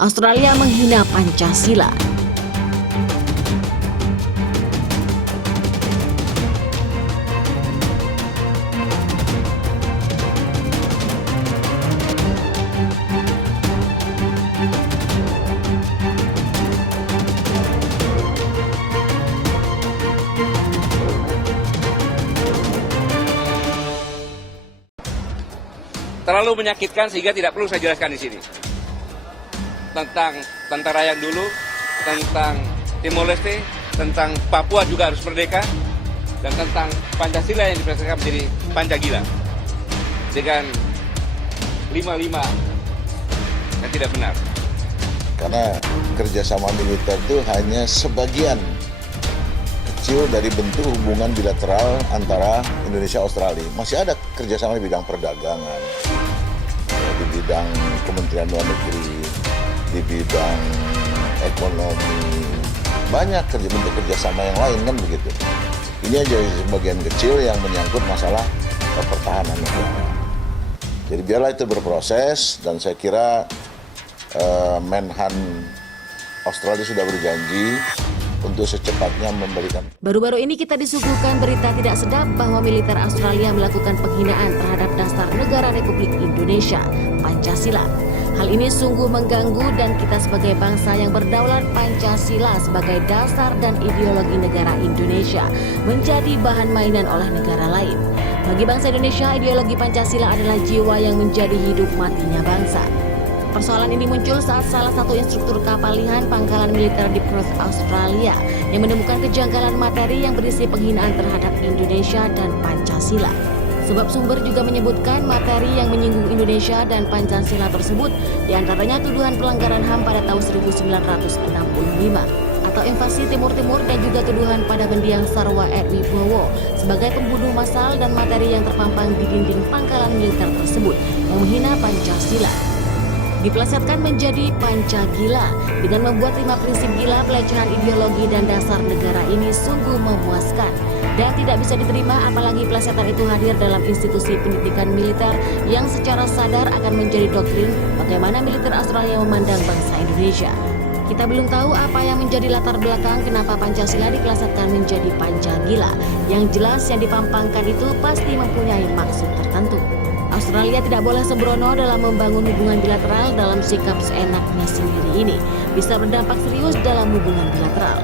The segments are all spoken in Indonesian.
Australia menghina Pancasila. Terlalu menyakitkan sehingga tidak perlu saya jelaskan di sini. Tentang tentara yang dulu, tentang Timor Leste, tentang Papua juga harus merdeka, dan tentang Pancasila yang dipresentasikan menjadi Pancagila. Dengan 55 yang tidak benar. Karena kerjasama militer itu hanya sebagian kecil dari bentuk hubungan bilateral antara Indonesia-Australia. Masih ada kerjasama di bidang perdagangan, di bidang Kementerian Luar Negeri, di bidang ekonomi, banyak bentuk kerjasama yang lain kan begitu. Ini aja sebagian kecil yang menyangkut masalah pertahanan negara. Jadi biarlah itu berproses, dan saya kira Menhan Australia sudah berjanji untuk secepatnya memberikan. Baru-baru ini kita disuguhkan berita tidak sedap bahwa militer Australia melakukan penghinaan terhadap dasar negara Republik Indonesia, Pancasila. Hal ini sungguh mengganggu, dan kita sebagai bangsa yang berdaulat Pancasila sebagai dasar dan ideologi negara Indonesia menjadi bahan mainan oleh negara lain. Bagi bangsa Indonesia, ideologi Pancasila adalah jiwa yang menjadi hidup matinya bangsa. Persoalan ini muncul saat salah satu instruktur kapal lihan pangkalan militer di Perth, Australia yang menemukan kejanggalan materi yang berisi penghinaan terhadap Indonesia dan Pancasila. Sebab sumber juga menyebutkan materi yang menyinggung Indonesia dan Pancasila tersebut diantaranya tuduhan pelanggaran HAM pada tahun 1965 atau invasi Timur Timur, dan juga tuduhan pada mendiang Sarwa Edwi Bowo sebagai pembunuh massal, dan materi yang terpampang di dinding pangkalan militer tersebut yang menghina Pancasila dipelesetkan menjadi Pancagila. Dengan membuat 5 prinsip gila, pelecehan ideologi dan dasar negara ini sungguh memuaskan dan tidak bisa diterima, apalagi pelesetan itu hadir dalam institusi pendidikan militer yang secara sadar akan menjadi doktrin bagaimana militer Australia memandang bangsa Indonesia. Kita belum tahu apa yang menjadi latar belakang kenapa Pancasila dipelesetkan menjadi Pancagila. Yang jelas yang dipampangkan itu pasti mempunyai maksud tertentu. Australia tidak boleh sembrono dalam membangun hubungan bilateral dalam sikap seenaknya sendiri ini. Bisa berdampak serius dalam hubungan bilateral.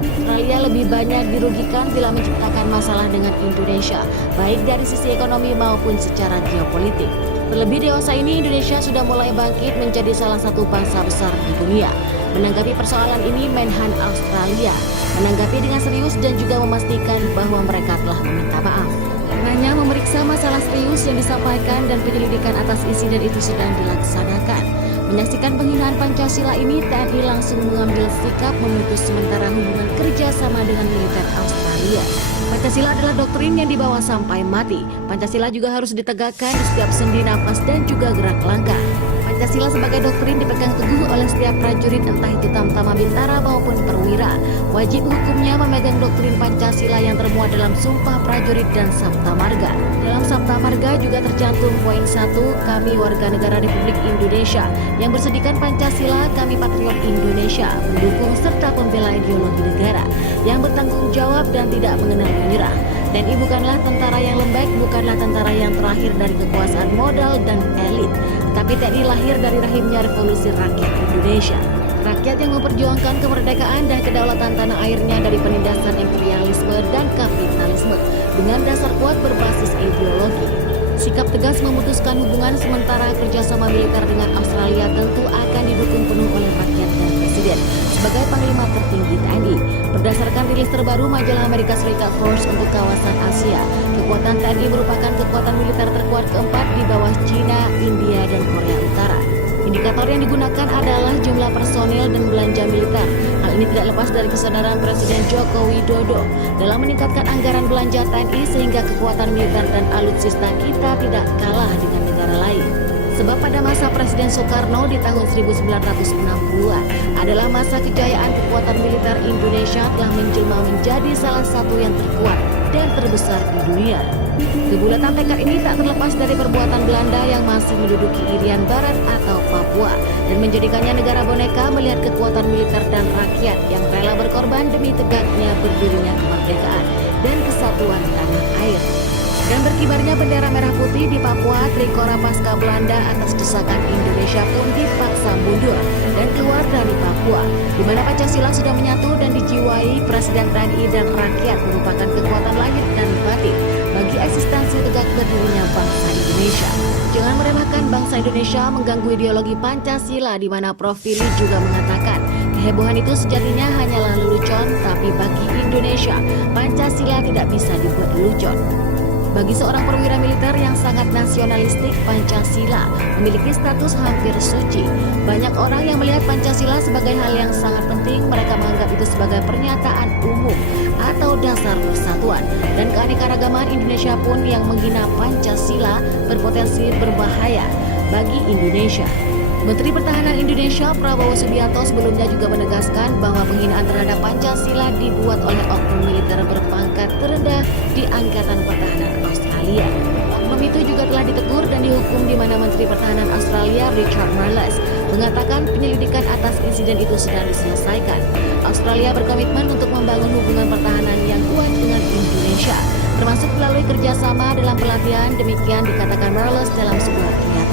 Australia lebih banyak dirugikan bila menciptakan masalah dengan Indonesia, baik dari sisi ekonomi maupun secara geopolitik. Terlebih dewasa ini, Indonesia sudah mulai bangkit menjadi salah satu bangsa besar di dunia. Menanggapi persoalan ini, Menhan Australia menanggapi dengan serius dan juga memastikan bahwa mereka telah meminta maaf. Karenanya memeriksa masalah serius yang disampaikan dan penyelidikan atas insiden itu sedang dilaksanakan. Menyaksikan penghinaan Pancasila ini, TNI langsung mengambil sikap memutus sementara hubungan kerjasama dengan militer Australia. Pancasila adalah doktrin yang dibawa sampai mati. Pancasila juga harus ditegakkan di setiap sendi nafas dan juga gerak langkah. Pancasila sebagai doktrin dipegang teguh oleh setiap prajurit, entah itu Tamtama Bintara maupun perwira. Wajib hukumnya memegang doktrin Pancasila yang termuat dalam Sumpah Prajurit dan Sabta Marga. Dalam Sabta Marga juga tercantum poin 1, kami warga negara Republik Indonesia yang bersedikan Pancasila, kami patriot Indonesia, mendukung serta pembela ideologi negara yang bertanggung jawab dan tidak mengenal menyerah. TNI bukanlah tentara yang lembek, bukanlah tentara yang terakhir dari kekuasaan modal dan elit. Tapi TNI lahir dari rahimnya revolusi rakyat Indonesia. Rakyat yang memperjuangkan kemerdekaan dan kedaulatan tanah airnya dari penindasan imperialisme dan kapitalisme dengan dasar kuat berbasis ideologi. Sikap tegas memutuskan hubungan sementara kerjasama militer dengan Australia tentu akan didukung penuh oleh rakyat dan presiden sebagai panglima tertinggi TNI. Berdasarkan rilis terbaru majalah Amerika Serikat Force untuk kawasan Asia, kekuatan TNI merupakan kekuatan militer terkuat keempat di bawah China, India, dan Korea Utara. Indikator yang digunakan adalah jumlah personil dan belanja militer. Hal ini tidak lepas dari kesadaran Presiden Joko Widodo dalam meningkatkan anggaran belanja TNI sehingga kekuatan militer dan alutsista kita tidak kalah dengan negara lain. Sebab pada masa Presiden Soekarno di tahun 1960-an adalah masa kejayaan kekuatan militer Indonesia telah menjelma menjadi salah satu yang terkuat dan terbesar di dunia. Kebulatan tekad ini tak terlepas dari perbuatan Belanda yang masih menduduki Irian Barat atau Papua dan menjadikannya negara boneka melihat kekuatan militer dan rakyat yang rela berkorban demi tegaknya berdirinya kemerdekaan dan kesatuan tanah air. Dan berkibarnya bendera merah putih di Papua, Trikora pasca Belanda atas desakan Indonesia pun dipaksa mundur dan keluar dari Papua, di mana Pancasila sudah menyatu dan dijiwai Presiden TNI dan rakyat merupakan kekuatan lahir dan batin bagi eksistensi tegak berdirinya bangsa Indonesia. Jangan meremehkan bangsa Indonesia mengganggu ideologi Pancasila, di mana Prof. Fili juga mengatakan kehebohan itu sejatinya hanyalah lelucon, tapi bagi Indonesia Pancasila tidak bisa dibuat lelucon. Bagi seorang perwira militer yang sangat nasionalistik, Pancasila memiliki status hampir suci. Banyak orang yang melihat Pancasila sebagai hal yang sangat penting. Mereka menganggap itu sebagai pernyataan umum atau dasar persatuan. Dan keanekaragaman Indonesia pun yang menghina Pancasila berpotensi berbahaya bagi Indonesia. Menteri Pertahanan Indonesia Prabowo Subianto sebelumnya juga menegaskan bahwa penghinaan terhadap Pancasila dibuat oleh oknum militer berpangkat terendah di Angkatan Pertahanan Australia. Oknum itu juga telah ditegur dan dihukum, di mana Menteri Pertahanan Australia Richard Marles mengatakan penyelidikan atas insiden itu sedang diselesaikan. Australia berkomitmen untuk membangun hubungan pertahanan yang kuat dengan Indonesia, termasuk melalui kerjasama dalam pelatihan, demikian dikatakan Marles dalam sebuah pernyataan.